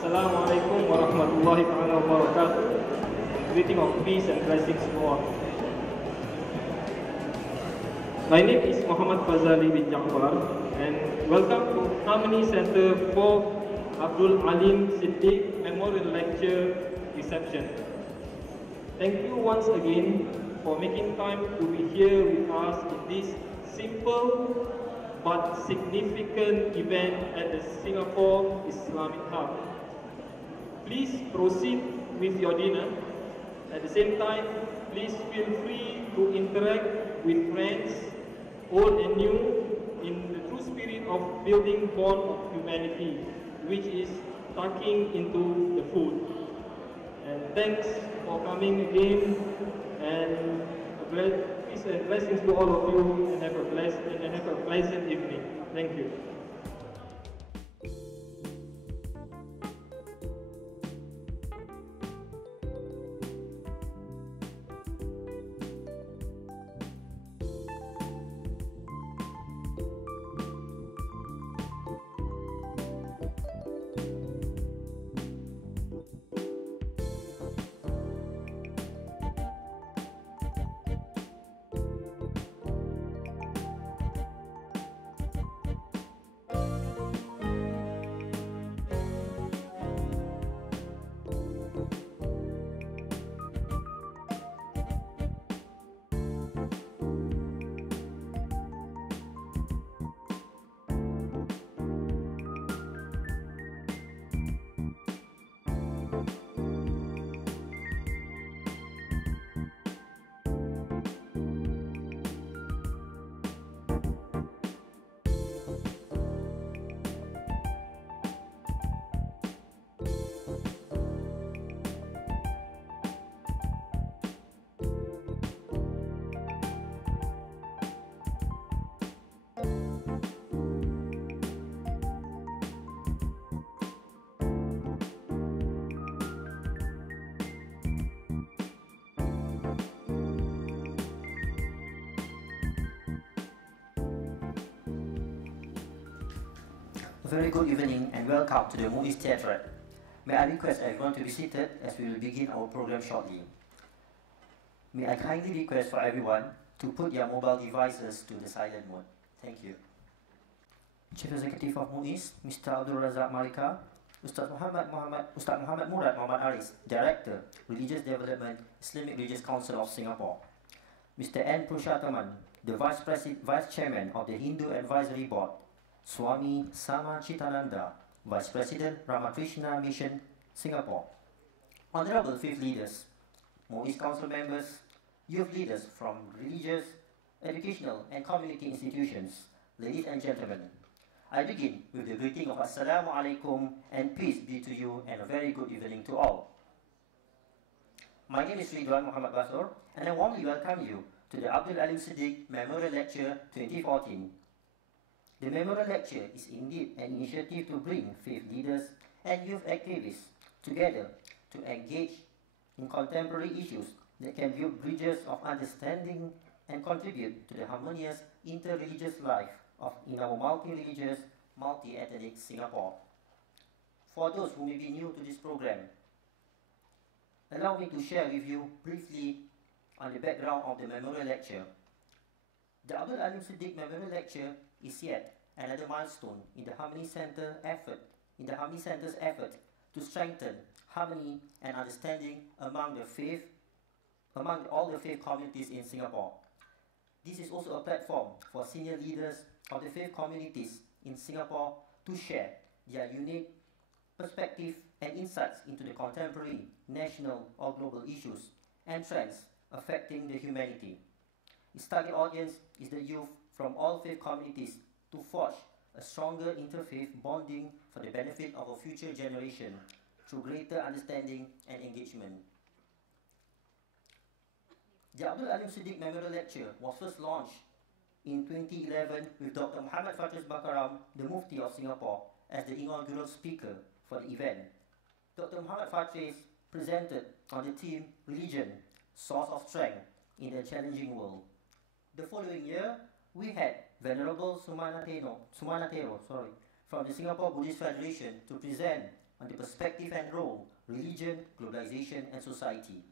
Assalamualaikum warahmatullahi wabarakatuh. Greeting of peace and blessings to all. My name is Muhammad Fazali bin Jafar and welcome to Harmony Center for Abdul Alim Siddiq Memorial Lecture Reception. Thank you once again for making time to be here with us in this simple but significant event at the Singapore Islamic Hub. Please proceed with your dinner. At the same time, please feel free to interact with friends, old and new, in the true spirit of building bond of humanity, which is tucking into the food. And thanks for coming again, and peace and blessings to all of you, and have a pleasant evening. Thank you. Very good evening and welcome to the Muiz Theatre. May I request everyone to be seated as we will begin our program shortly. May I kindly request for everyone to put their mobile devices to the silent mode. Thank you. Chief Executive of Muiz, Mr. Abdul Razak Malika, Ustaz Muhammad Murad Muhammad Aris, Director, Religious Development, Islamic Religious Council of Singapore, Mr. N. Purushothaman, the Vice Chairman of the Hindu Advisory Board, Swami Sama Chitananda, Vice President, Ramakrishna Mission, Singapore, Honorable Fifth Leaders, Muiz Council members, youth leaders from religious, educational and community institutions, ladies and gentlemen. I begin with the greeting of Assalamu Alaikum and peace be to you and a very good evening to all. My name is Ridwan Muhammad Basur and I warmly welcome you to the Abdul Alim Siddiq Memorial Lecture 2014. The Memorial Lecture is indeed an initiative to bring faith leaders and youth activists together to engage in contemporary issues that can build bridges of understanding and contribute to the harmonious inter-religious life in our multi-religious, multi-ethnic Singapore. For those who may be new to this program, allow me to share with you briefly on the background of the Memorial Lecture. The Abdul Alim Siddiq Memorial Lecture is yet another milestone in the Harmony Center's effort to strengthen harmony and understanding among all the faith communities in Singapore. This is also a platform for senior leaders of the faith communities in Singapore to share their unique perspective and insights into the contemporary, national or global issues and trends affecting the humanity. Its target audience is the youth from all faith communities to forge a stronger interfaith bonding for the benefit of a future generation through greater understanding and engagement. The Abdul Alim Siddiq Memorial Lecture was first launched in 2011 with Dr. Muhammad Fatris Bakaram, the Mufti of Singapore, as the inaugural speaker for the event. Dr. Muhammad Fatris presented on the theme Religion, Source of Strength in a Challenging World. The following year, we had Venerable Sumanatero from the Singapore Buddhist Federation to present on the perspective and role, religion, globalization and society.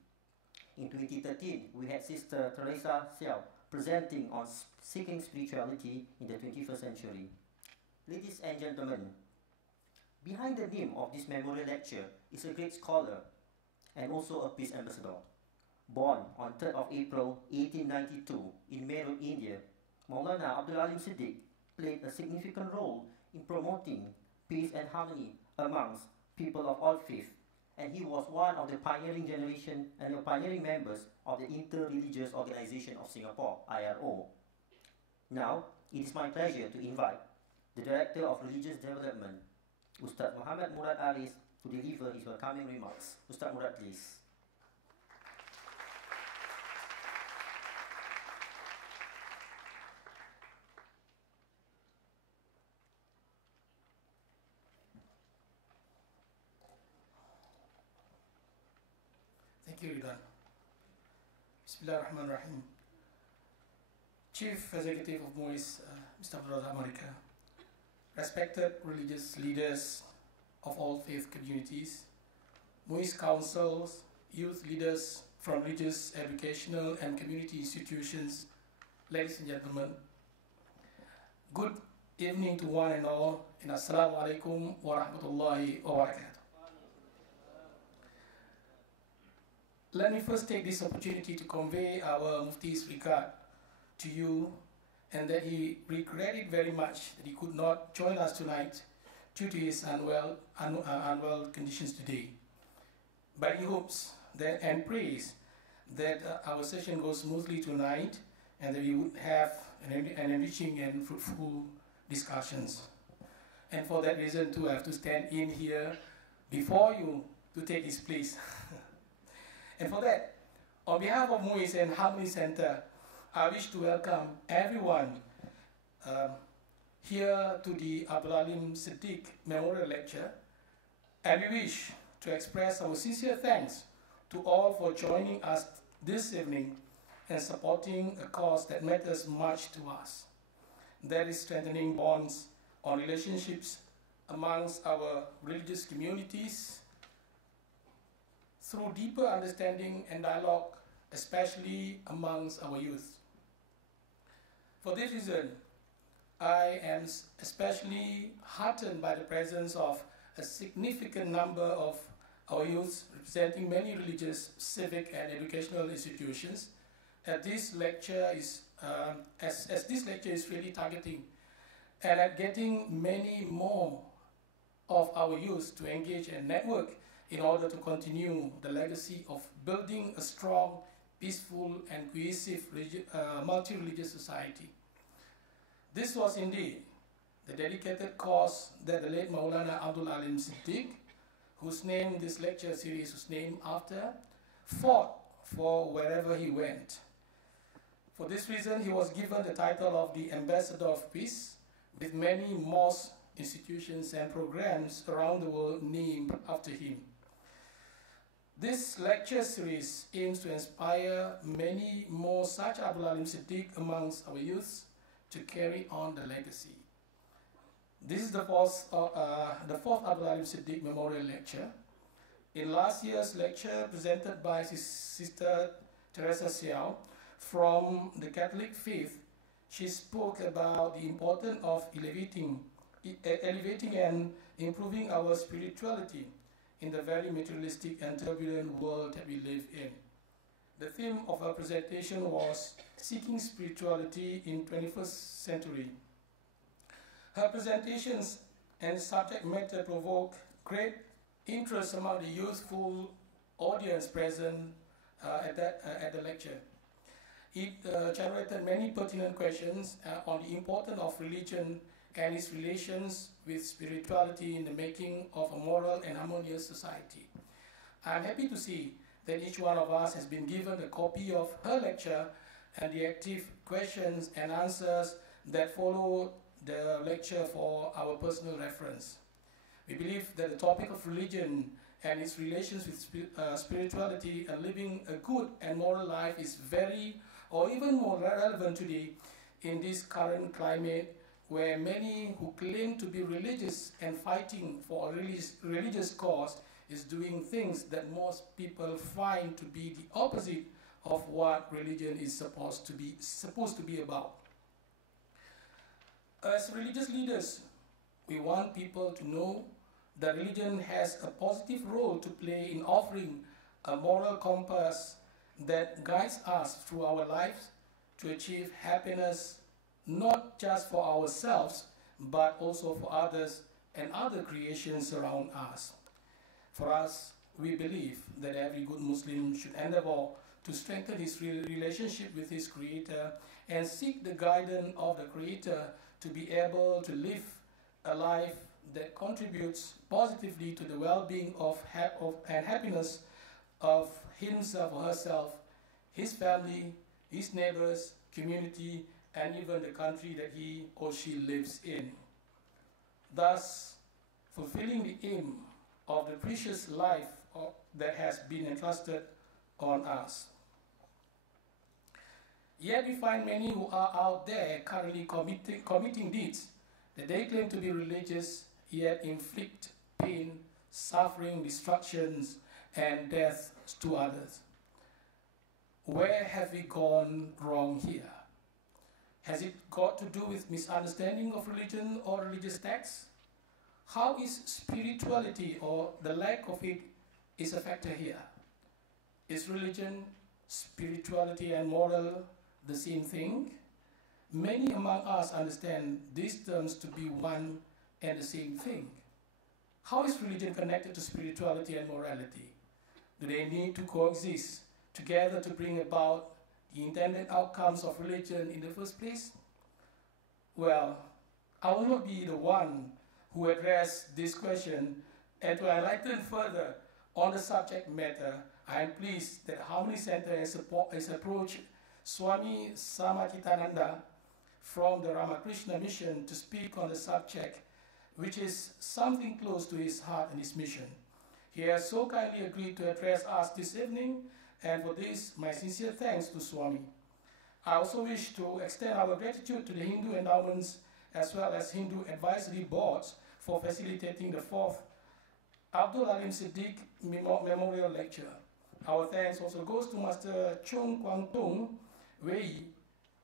In 2013, we had Sister Teresa Xiao presenting on seeking spirituality in the 21st century. Ladies and gentlemen, behind the name of this memorial lecture is a great scholar and also a peace ambassador. Born on 3rd of April 1892 in Meerut, India, Maulana Abdul Alim Siddiq played a significant role in promoting peace and harmony amongst people of all faiths, and he was one of the pioneering generation and the pioneering members of the Inter-Religious Organization of Singapore, IRO. Now, it is my pleasure to invite the Director of Religious Development, Ustaz Muhammad Murad Aris, to deliver his welcoming remarks. Ustaz Murad, please. Thank you, Ridwan. Bismillahirrahmanirrahim. Chief Executive of MUIS, Mr. Abdul America, respected religious leaders of all faith communities, MUIS councils, youth leaders from religious, educational and community institutions, ladies and gentlemen, good evening to one and all, and Assalamu alaikum wa rahmatullahi wa barakatuh. Let me first take this opportunity to convey our Mufti's regard to you, and that he regretted very much that he could not join us tonight due to his unwell conditions today. But he hopes that and prays that our session goes smoothly tonight, and that we would have an enriching and fruitful discussions. And for that reason too, I have to stand in here before you to take his place. And for that, on behalf of MUIS and Harmony Center, I wish to welcome everyone here to the Abdul Alim Siddiq Memorial Lecture, and we wish to express our sincere thanks to all for joining us this evening and supporting a cause that matters much to us. That is strengthening bonds or relationships amongst our religious communities through deeper understanding and dialogue, especially amongst our youth. For this reason, I am especially heartened by the presence of a significant number of our youth representing many religious, civic, and educational institutions. As this lecture is really targeting, and at getting many more of our youth to engage and network in order to continue the legacy of building a strong, peaceful, and cohesive multi-religious society. This was indeed the dedicated cause that the late Maulana Abdul Alim Siddiq, whose name this lecture series was named after, fought for wherever he went. For this reason, he was given the title of the Ambassador of Peace, with many mosques, institutions, and programs around the world named after him. This lecture series aims to inspire many more such Abdul Alim Siddiq amongst our youth to carry on the legacy. This is the fourth Abdul Alim Siddiq Memorial Lecture. In last year's lecture presented by Sister Teresa Xiao from the Catholic faith, she spoke about the importance of elevating and improving our spirituality in the very materialistic and turbulent world that we live in. The theme of her presentation was Seeking Spirituality in 21st Century. Her presentations and subject matter provoked great interest among the youthful audience present at the lecture. It generated many pertinent questions on the importance of religion and its relations with spirituality in the making of a moral and harmonious society. I'm happy to see that each one of us has been given a copy of her lecture and the active questions and answers that follow the lecture for our personal reference. We believe that the topic of religion and its relations with spirituality and living a good and moral life is very, or even more relevant today in this current climate where many who claim to be religious and fighting for a religious cause is doing things that most people find to be the opposite of what religion is supposed to be about. As religious leaders, we want people to know that religion has a positive role to play in offering a moral compass that guides us through our lives to achieve happiness, not just for ourselves, but also for others and other creations around us. For us, we believe that every good Muslim should endeavor to strengthen his relationship with his Creator and seek the guidance of the Creator to be able to live a life that contributes positively to the well-being and happiness of himself or herself, his family, his neighbors, community, and even the country that he or she lives in. Thus, fulfilling the aim of the precious life that has been entrusted on us. Yet we find many who are out there currently committing deeds that they claim to be religious, yet inflict pain, suffering, destructions, and death to others. Where have we gone wrong here? Has it got to do with misunderstanding of religion or religious texts? How is spirituality or the lack of it is a factor here? Is religion, spirituality, and moral the same thing? Many among us understand these terms to be one and the same thing. How is religion connected to spirituality and morality? Do they need to coexist together to bring about the intended outcomes of religion in the first place? Well, I will not be the one who address this question, and to enlighten further on the subject matter, I am pleased that Harmony Center has approached Swami Samachitananda from the Ramakrishna Mission to speak on the subject, which is something close to his heart and his mission. He has so kindly agreed to address us this evening, and for this, my sincere thanks to Swami. I also wish to extend our gratitude to the Hindu endowments as well as Hindu advisory boards for facilitating the 4th Abdul Alim Siddiq Memorial Lecture. Our thanks also goes to Master Chung Kwang Tung Wei,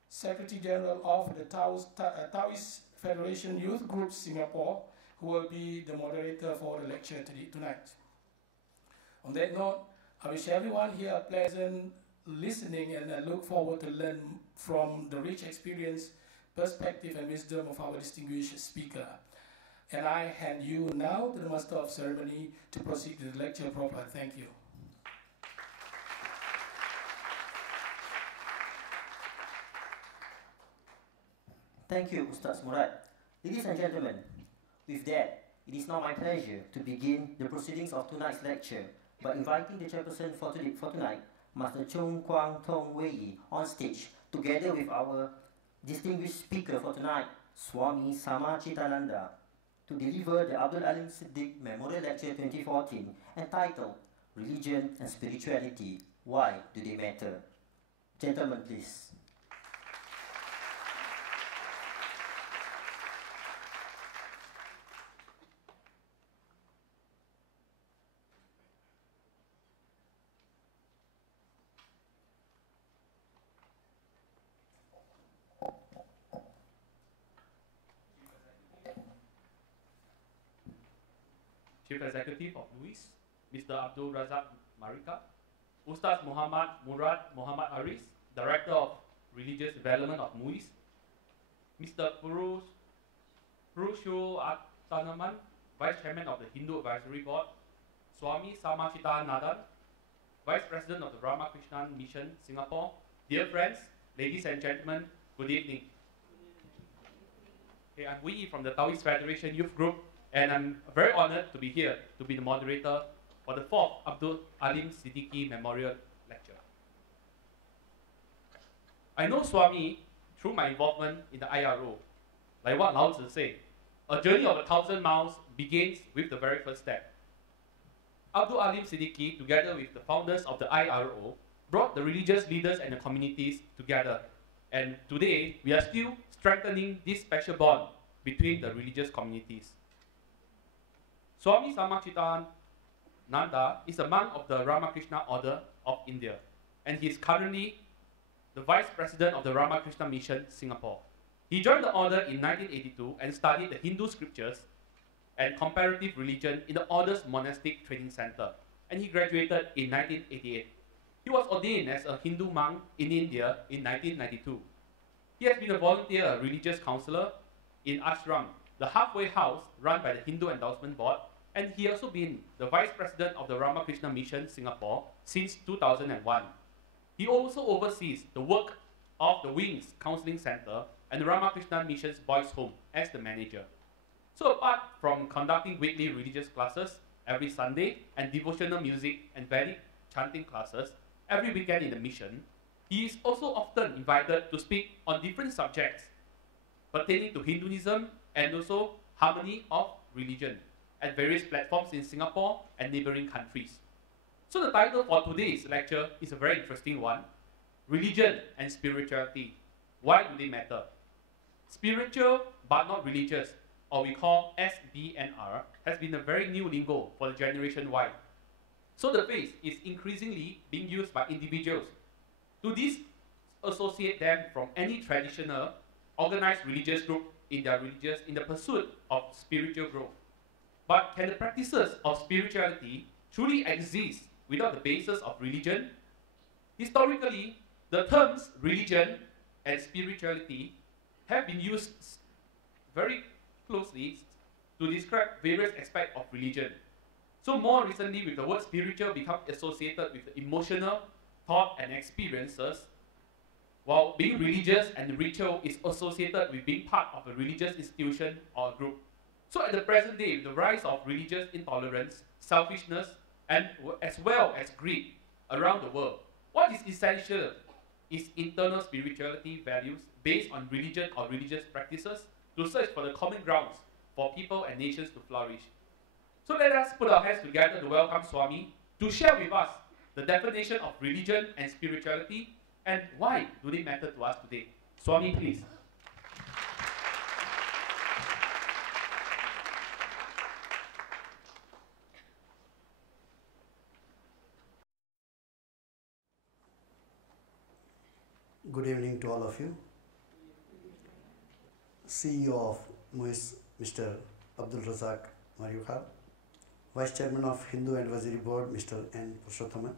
Secretary General of the Taoist Federation Youth Group Singapore, who will be the moderator for the lecture tonight. On that note, I wish everyone here a pleasant listening, and I look forward to learn from the rich experience, perspective, and wisdom of our distinguished speaker. And I hand you now to the Master of Ceremony to proceed with the lecture proper. Thank you. Thank you, Ustaz Murad. Ladies and gentlemen, with that, it is now my pleasure to begin the proceedings of tonight's lecture by inviting the chairperson for tonight, Master Chung Kwang Tong Wei, on stage, together with our distinguished speaker for tonight, Swami Samachitananda, to deliver the Abdul Alim Siddiq Memorial Lecture 2014, entitled Religion and Spirituality, Why Do They Matter? Gentlemen, please. Chief Executive of MUIS, Mr. Abdul Razak Marika, Ustaz Muhammad Murad Muhammad Aris, Director of Religious Development of MUIS, Mr. Purushu Tanaman, Vice Chairman of the Hindu Advisory Board, Swami Samachitananda, Vice President of the Ramakrishna Mission, Singapore. Dear friends, ladies and gentlemen, good evening. Okay, I'm Wei from the Taoist Federation Youth Group, and I'm very honored to be here to be the moderator for the 4th Abdul Alim Siddiqui Memorial Lecture. I know Swami through my involvement in the IRO. Like what Lao Tzu said, a journey of 1,000 miles begins with the very first step. Abdul Alim Siddiqui, together with the founders of the IRO, brought the religious leaders and the communities together. And today, we are still strengthening this special bond between the religious communities. Swami Nanda is a monk of the Ramakrishna Order of India, and he is currently the Vice President of the Ramakrishna Mission, Singapore. He joined the order in 1982 and studied the Hindu scriptures and comparative religion in the order's monastic training center, and he graduated in 1988. He was ordained as a Hindu monk in India in 1992. He has been a volunteer religious counselor in ashram, the halfway house run by the Hindu Endowment Board, and he also been the Vice President of the Ramakrishna Mission, Singapore since 2001. He also oversees the work of the Wings Counseling Center and the Ramakrishna Mission's Boys Home as the manager. So apart from conducting weekly religious classes every Sunday and devotional music and Vedic chanting classes every weekend in the mission, he is also often invited to speak on different subjects pertaining to Hinduism and also harmony of religion at various platforms in Singapore and neighboring countries. So the title for today's lecture is a very interesting one: Religion and Spirituality. Why do they matter? Spiritual but not religious, or we call SBNR, has been a very new lingo for the generation Y. So the phrase is increasingly being used by individuals to disassociate them from any traditional, organized religious group in the pursuit of spiritual growth. But can the practices of spirituality truly exist without the basis of religion? Historically, the terms religion and spirituality have been used very closely to describe various aspects of religion. So more recently, with the word spiritual become associated with the emotional thought and experiences, while being religious and ritual is associated with being part of a religious institution or group. So at the present day, with the rise of religious intolerance, selfishness, and as well as greed around the world, what is essential is internal spirituality values based on religion or religious practices to search for the common grounds for people and nations to flourish. So let us put our hands together to welcome Swami to share with us the definition of religion and spirituality and why do they matter to us today. Swami, please. Good evening to all of you. CEO of MUIS, Mr. Abdul Razak Mariukhar, Vice Chairman of Hindu Advisory Board, Mr. N. Purushothaman,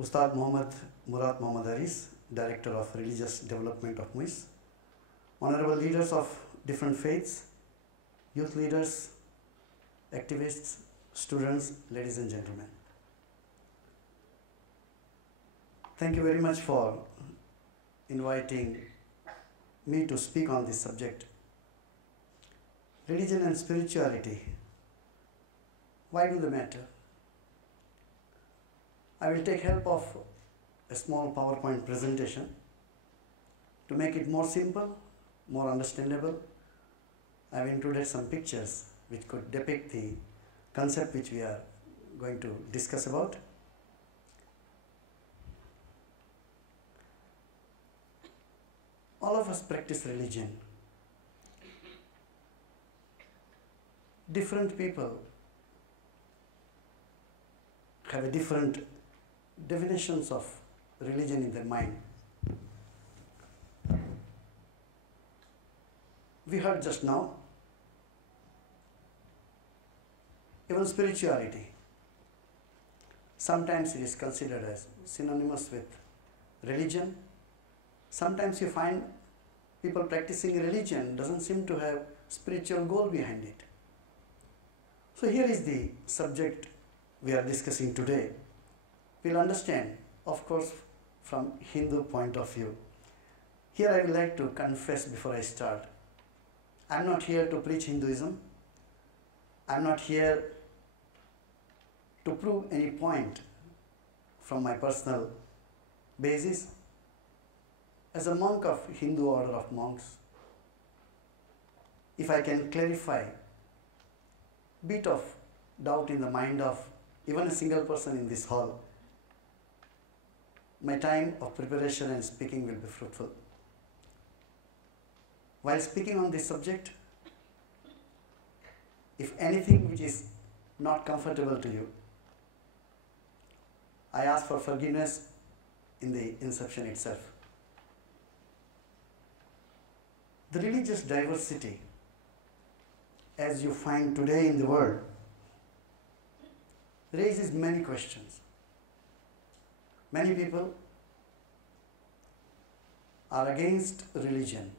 Ustad Muhammad Murad Muhammad Aris, Director of Religious Development of MUIS, Honorable leaders of different faiths, youth leaders, activists, students, ladies and gentlemen. Thank you very much for inviting me to speak on this subject. Religion and spirituality, why do they matter? I will take help of a small PowerPoint presentation to make it more simple, more understandable. I have included some pictures which could depict the concept which we are going to discuss about. All of us practice religion. Different people have a different definitions of religion in their mind. We heard just now, even spirituality. Sometimes it is considered as synonymous with religion. Sometimes you find people practicing religion doesn't seem to have spiritual goal behind it. So here is the subject we are discussing today. We'll understand, of course, from Hindu point of view. Here I would like to confess before I start. I'm not here to preach Hinduism. I'm not here to prove any point from my personal basis. As a monk of Hindu order of monks, if I can clarify bit of doubt in the mind of even a single person in this hall, my time of preparation and speaking will be fruitful. while speaking on this subject, if anything which is not comfortable to you, I ask for forgiveness in the inception itself. The religious diversity, as you find today in the world, raises many questions. Many people are against religion,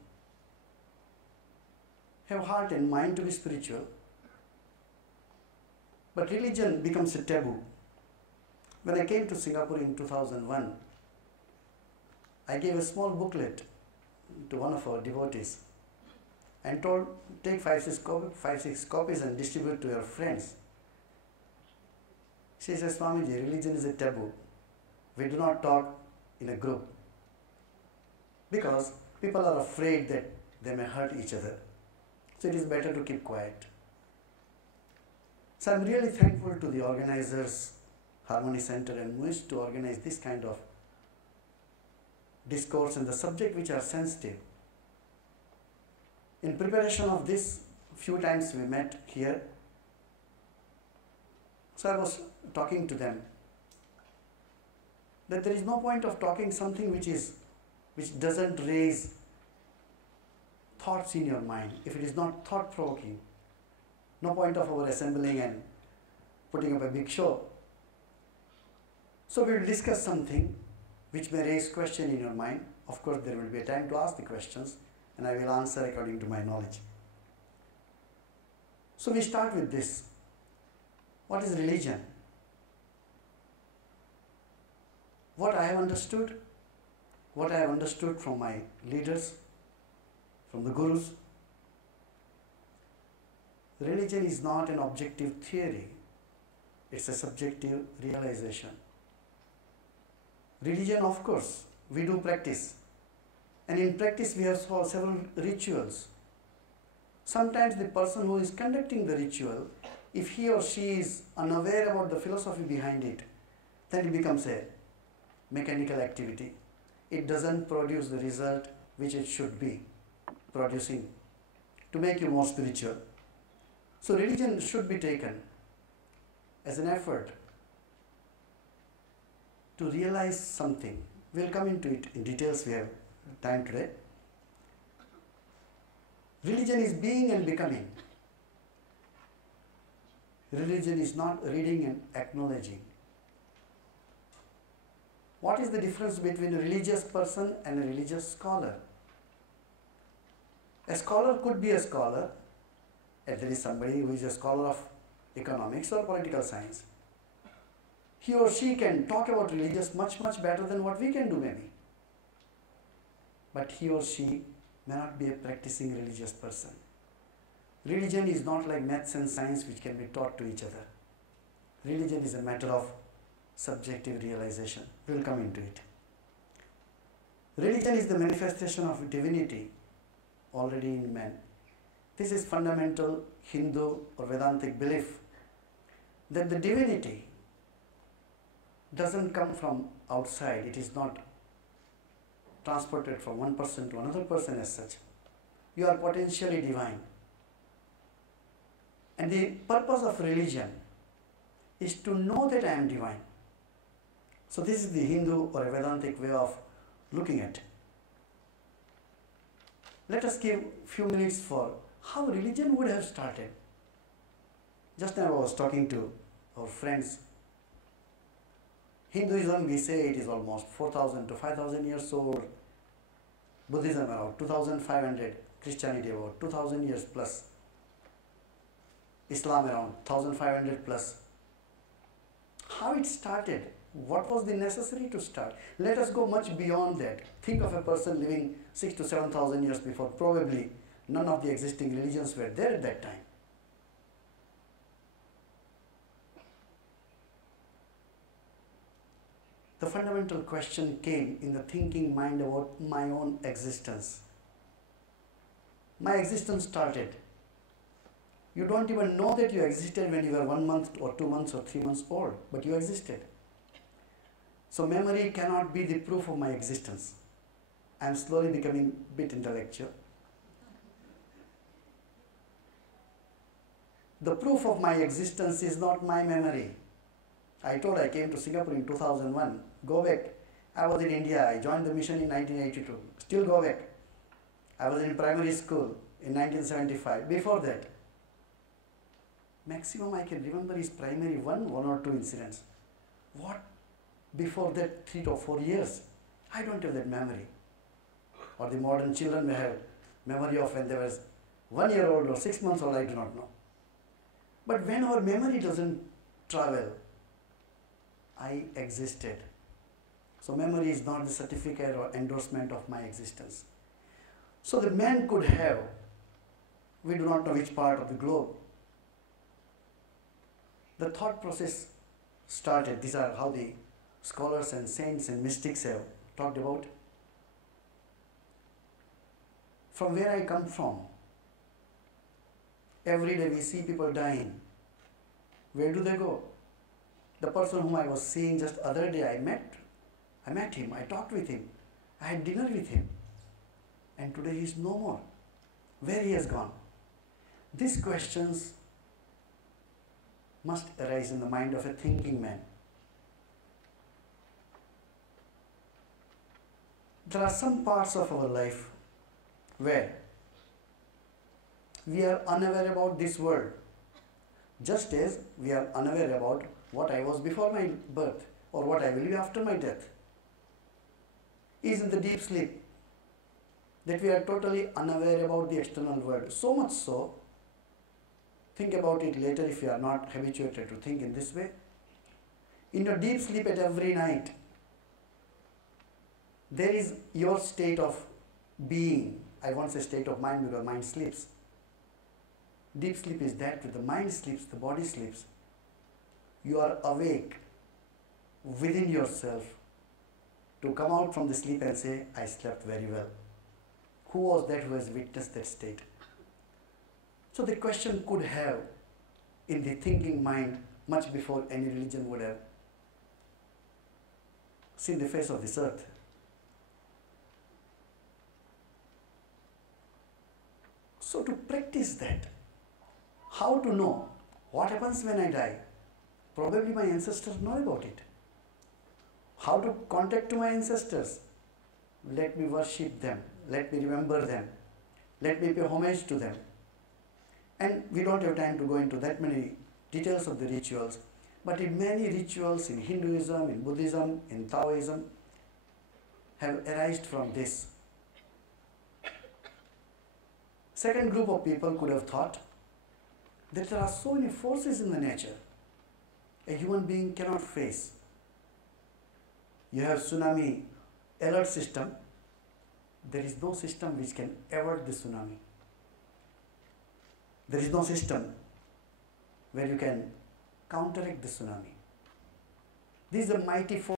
have heart and mind to be spiritual, but religion becomes a taboo. When I came to Singapore in 2001, I gave a small booklet to one of our devotees and told, take 5-6 copies and distribute to your friends. She says, Swamiji, religion is a taboo. We do not talk in a group because people are afraid that they may hurt each other. So it is better to keep quiet. So I am really thankful to the organizers, Harmony Center and MUIST, to organize this kind of discourse and the subject which are sensitive. In preparation of this, few times we met here. So I was talking to them that there is no point of talking something which doesn't raise thoughts in your mind, if it is not thought-provoking. No point of our assembling and putting up a big show. So we will discuss something which may raise question in your mind. Of course, there will be a time to ask the questions and I will answer according to my knowledge. So we start with this. What is religion? What I have understood from my leaders, from the gurus, religion is not an objective theory, it's a subjective realization. Religion, of course, we do practice, and in practice we have several rituals. Sometimes the person who is conducting the ritual, if he or she is unaware about the philosophy behind it, then it becomes a mechanical activity. It doesn't produce the result which it should be producing to make you more spiritual. So religion should be taken as an effort to realize something. We'll come into it in details, we have time today. Religion is being and becoming. Religion is not reading and acknowledging. What is the difference between a religious person and a religious scholar? A scholar could be a scholar, and there is somebody who is a scholar of economics or political science. He or she can talk about religious much better than what we can do maybe. But he or she may not be a practicing religious person. Religion is not like maths and science which can be taught to each other. Religion is a matter of subjective realization. We will come into it. Religion is the manifestation of divinity already in man. This is fundamental Hindu or Vedantic belief that the divinity doesn't come from outside. It is not transported from one person to another person as such. You are potentially divine. And the purpose of religion is to know that I am divine. So this is the Hindu or a Vedantic way of looking at it. Let us give few minutes for how religion would have started. Just now I was talking to our friends. Hinduism, we say it is almost 4,000 to 5,000 years old. Buddhism around 2,500. Christianity about 2,000 years plus. Islam around 1,500 plus. How it started? What was the necessary to start? Let us go much beyond that. Think of a person living 6,000 to 7,000 years before. Probably none of the existing religions were there at that time. The fundamental question came in the thinking mind about my own existence. My existence started. You don't even know that you existed when you were 1 month or 2 months or 3 months old, but you existed. So memory cannot be the proof of my existence. I am slowly becoming a bit intellectual. The proof of my existence is not my memory. I told I came to Singapore in 2001. Go back. I was in India. I joined the mission in 1982. Still go back. I was in primary school in 1975. Before that, maximum I can remember is primary one or two incidents. What before that 3 to 4 years? I don't have that memory. Or the modern children may have memory of when they were 1 year old or 6 months old, I do not know. But when our memory doesn't travel, I existed. So memory is not the certificate or endorsement of my existence. So the man could have, we do not know which part of the globe. The thought process started. These are how the scholars and saints and mystics have talked about. From where I come from, every day we see people dying. Where do they go? The person whom I was seeing just other day, I met him, I talked with him, I had dinner with him. And today he is no more. Where he has gone? These questions must arise in the mind of a thinking man. There are some parts of our life where we are unaware about this world, just as we are unaware about what I was before my birth or what I will be after my death. Is in the deep sleep that we are totally unaware about the external world. So much so, think about it later if you are not habituated to think in this way. In your deep sleep at every night, there is your state of being. I won't say state of mind because mind sleeps. Deep sleep is that when the mind sleeps, the body sleeps. You are awake within yourself to come out from the sleep and say, I slept very well. Who was that who has witnessed that state? So the question could have in the thinking mind much before any religion would have seen the face of this earth. So to practice that, how to know what happens when I die? Probably my ancestors know about it. How to contact to my ancestors? Let me worship them. Let me remember them. Let me pay homage to them. And we don't have time to go into that many details of the rituals. But in many rituals in Hinduism, in Buddhism, in Taoism have arisen from this. Second group of people could have thought that there are so many forces in the nature a human being cannot face. You have tsunami alert system. There is no system which can avert the tsunami. There is no system where you can counteract the tsunami. These are mighty forces.